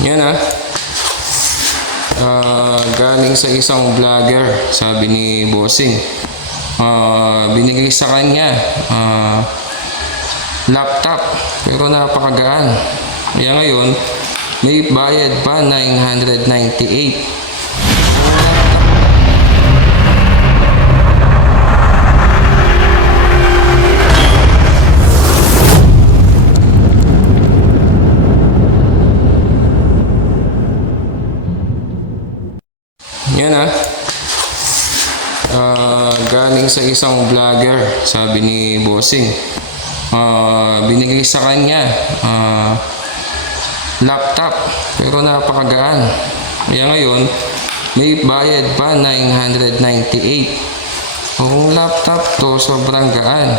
Yan galing sa isang vlogger, sabi ni Bossing. Binigay sa kanya laptop pero napakagaan. Kaya ngayon may bayad pa 998. Yan galing sa isang vlogger, sabi ni Bossing. Binigay sa kanya laptop pero napakagaan. Kaya ngayon may bayad pa 998. Kung laptop to sobrang gaan.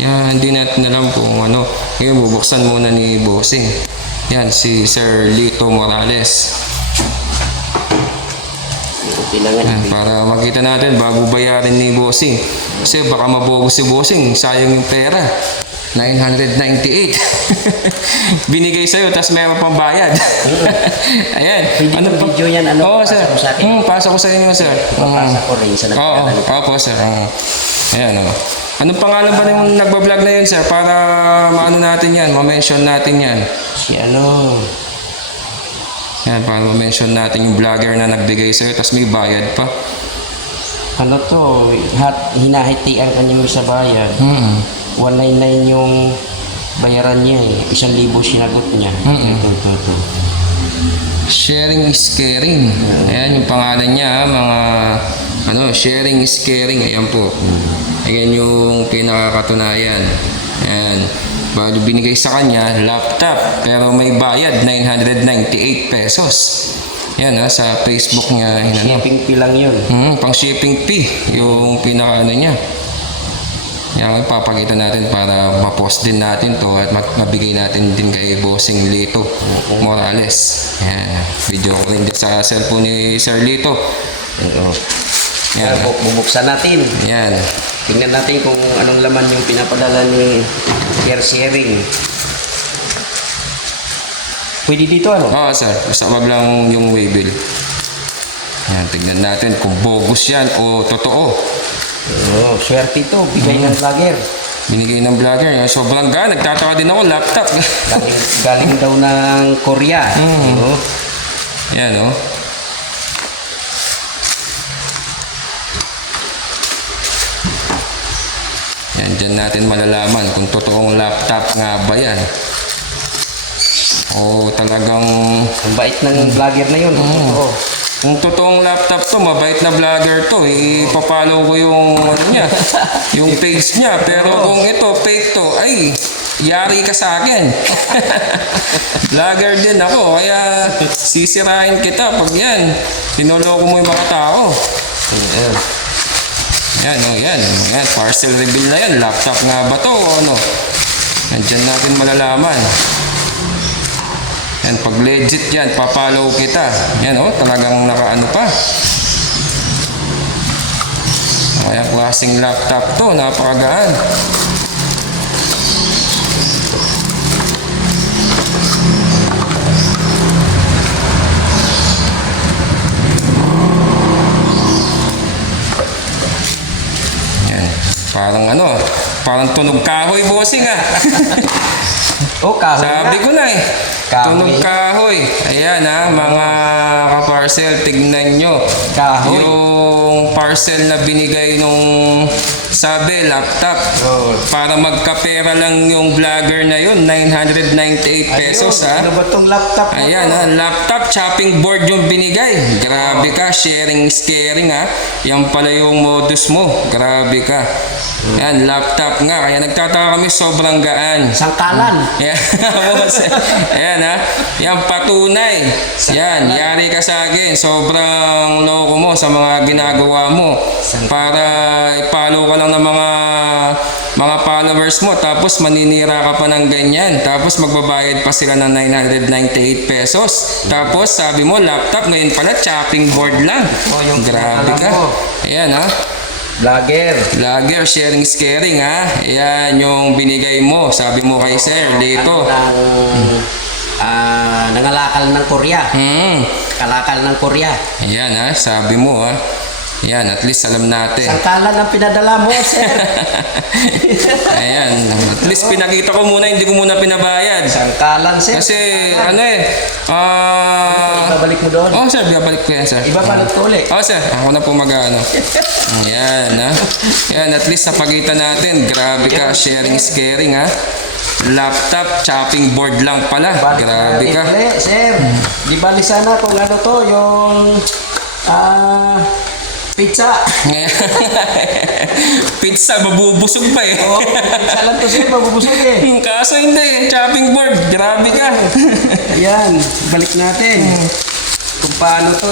Yan, hindi natin alam kung ano. Ngayon bubuksan muna ni Bossing. Yan si Sir Lito Morales. Yan, para makita natin bago bayarin ni Bossing. Kasi baka mabogo si Bossing, sayang yung pera. 998. Binigay sa'yo, tapos meron pang bayad. Ayan. Ano pa? Video yan, Oo, sir. Pasok ko sa inyo, sir. Papasa ko rin sa nagkakalit. Opo, sir. Ayan, anong pangalan ba yung nagbablog na yun, sir? Para maano natin yan, ma-mention natin yan. Si Yan, para ma-mention natin yung vlogger na nagbigay sa'yo, tapos may bayad pa. Hinahitian ka niyo sa bayan. 199 yung bayaran niya eh. 1,000 sinagot niya. Ito. Sharing is caring. Ayan yung pangalan niya, mga sharing is caring. Ayan po. Ayan yung pinakakatunayan. Ayan. Bago binigay sa kanya, laptop. Pero may bayad, 998 pesos. Yan sa Facebook niya. Shipping fee lang yun. Pang shipping fee. Yung pinaka niya. Yan, papakita natin para ma-post din natin to at mabigay natin din kay Bossing Lito Morales. Yan. Video ko rin din sa cellphone ni Sir Lito. Yan. Bubuksan natin. Yan. Tingnan natin kung anong laman yung pinapadala ni Air Sharing. Pwede dito Oo, sir. Basta wag lang yung waybill. Yan, tignan natin kung bogus yan o totoo. Swerte ito. Bigay ng vlogger. Binigay ng vlogger. Sobrang gaan. Nagtatawa din ako. Laptop. galing daw ng Korea. Yan, Yan, dyan natin malalaman kung totoong laptop nga ba yan. O talagang... Ang bait ng vlogger na yun. Kung totoong laptop to, mabait na vlogger to, ipapollow ko yung niya, yung page niya. Pero kung ito, fake to, ay, yari ka sa akin. Vlogger din ako, kaya sisirain kita pag yan. Pinoloko mo yung mga tao. Yan, yan, parcel reveal na yan. Laptop nga ba to, Nandyan natin malalaman. Yan, pag legit yan, papollow kita. Yan, talagang nakaano pa. Kaya klaseng laptop to, napakagaan. Yan, parang tunog kahoy, Bossing Kahoy sabi ko na tunog kahoy. Ayan mga kaparcel, tignan nyo. Kahoy. Yung parcel na binigay nung sabi, laptop. Para magkapera lang yung vlogger na yun, 998 pesos. Ano ba tong laptop? Ayan laptop, chopping board yung binigay. Grabe ka, sharing is caring Yan pala yung modus mo. Grabe ka. Yan, laptop nga. Kaya nagtataka kami, sobrang gaan. Sangkalan. Ayan yan patunay. Yan, yari ka sa akin. Sobrang loko mo sa mga ginagawa mo. Para i-follow ka lang ng mga followers mo. Tapos maninira ka pa ng ganyan. Tapos magbabayad pa sila ng 998 pesos. Tapos sabi mo, laptop. Ngayon pala, chopping board lang. Grabe ka. Ayan Vlogger, sharing is caring Ayan yung binigay mo. Sabi mo kay Sir Lito. nangalakal ng Korea. Kalakal ng Korea. Ayan ha, sabi mo ha. Yan, at least alam natin. Sangkalan ang pinadala mo, sir. Ayan, at least pinakita ko muna, hindi ko muna pinabayad. Sangkalan, sir. Kasi ano Ibabalik mo doon. oh sir, babalik ko yan sir. Ibabalik ko ulit. Oh sir, ako na po mag-ano. Ayan ha. Yan, at least napakita natin. Grabe ka, sharing is caring ha. Laptop, chopping board lang pala. Grabe ka. Sir, di bali sana kung ano to, yung pizza. Pizza, mabubusog pa eh. Oo, pizza lang to, sir, mabubusog eh. Kaso hindi, chopping board. Grabe ka. Ayan, balik natin. Kung paano to,